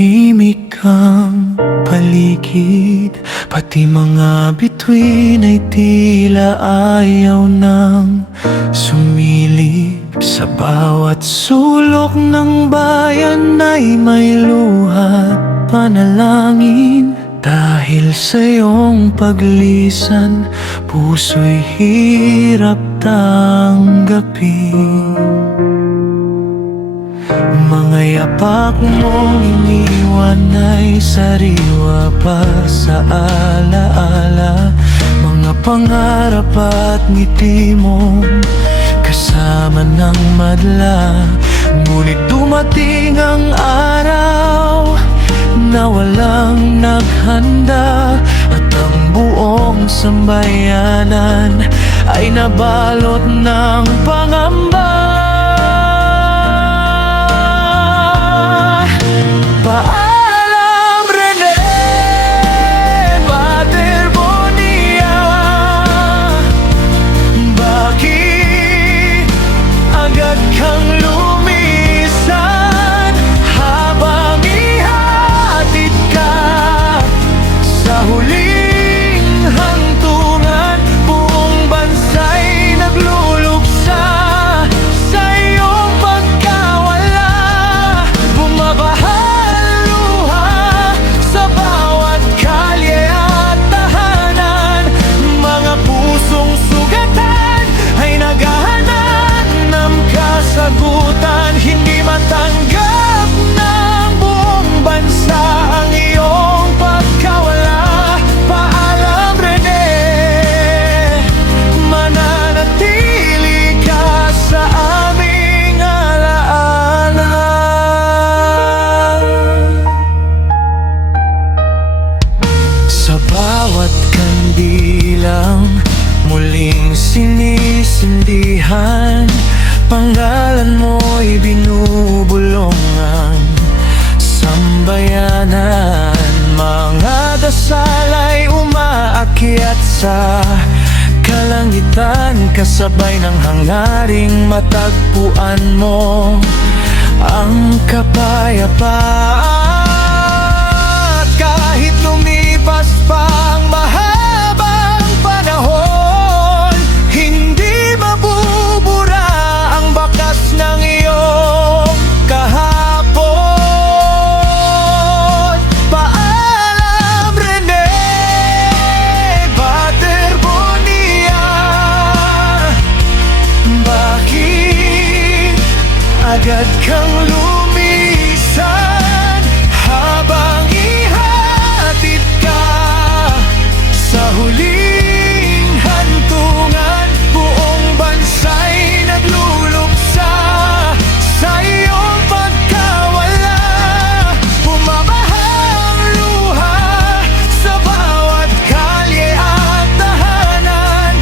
Tahimik ang paligid, pati mga bituin ay tila ayaw nang sumilip. Sa bawat sulok ng bayan ay may luha't panalangin. Dahil sa iyong paglisan, puso'y hirap tanggapin. Mga yapak mong iniwan ay sariwa pa sa alaala. Mga pangarap at ngiti mong kasama ng madla. Ngunit dumating ang araw na walang naghanda, at ang buong sambayanan ay nabalot ng pangamba. Paalam, Rene, Pater Bonilla. Bakit agad kang lumisan habang ihatid ka sa huling hantungan? Buong bansa'y nagluluksa sa iyong pagkawala. Bumabaha sa bawat kalye at tahanan. Mga pusong sugatan ay naghahanap ng kasagutan. Hindi matanggap ng buong bansa ang iyong pagkawala. Paalam, Rene, mananatili ka sa aming alaala. Sa bawat kandilang muling sinisindihan, pangalan mo'y binubulungan. Sambayanan, mga dasal ay umaakyat sa kalangitan, kasabay ng hangaring matagpuan mo ang kapayapaan. Kahit lumipas pa ang mahabang panahon, hindi mabubura ang bakas ng iyong kahapon. Paalam, Rene, Pater Bonilla. Bakit agad kang lumisan habang ihatid ka sa huling hantungan? Buong bansa'y nagluluksa sa iyong pagkawala. Bumabaha ang luha sa bawat kalye at tahanan.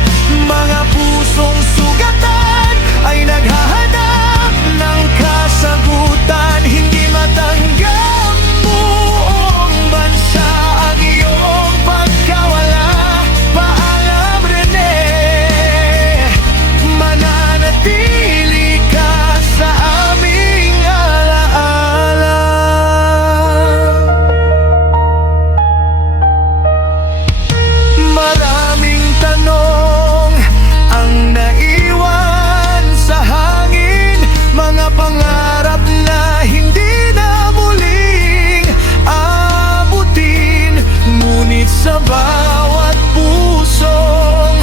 Mga pusong sugatan ay naghahanap ng kasagutan. Hindi matanggap buong bansa ang iyong pagkawala. Paalam, Rene, mananatili ka sa aming alaala. Maraming tanong ang naiwan sa hangin, mga pangarap na hindi na muling abutin. Ngunit sa bawat pusong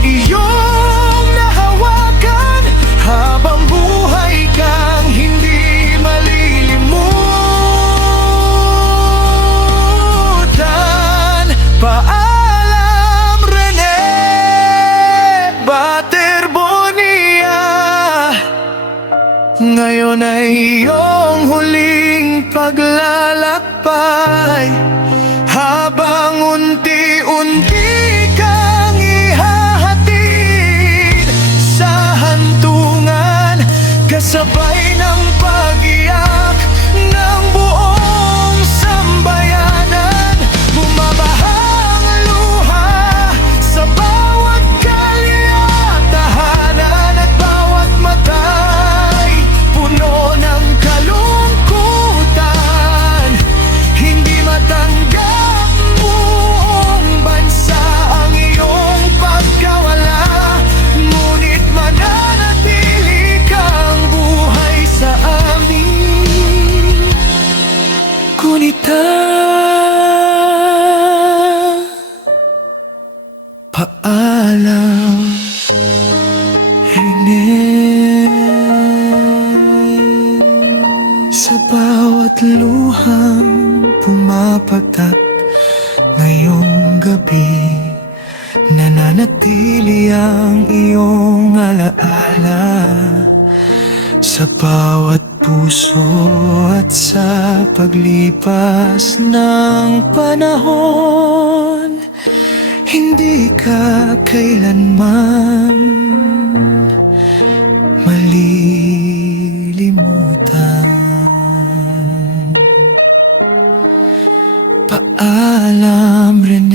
iyong nahawakan, habang buhay kang hindi malilimutan. Paalam, Rene, Pater Bonilla. Ngayon ay iyong huling paglalakbay, habang unti-unti kang ihahatid sa hantungan, kasabay ng pag-iyak ng buong sambayanan. Bumabaha ang luha sa bawat kalye at tahanan, at bawat mata'y puno ng kalungkutan. bawat luhang pumapatak ngayong gabi, nananatili ang iyong alaala sa bawat puso at sa paglipas ng panahon. Hindi ka kailanman malilimutan. Paalam, Rene.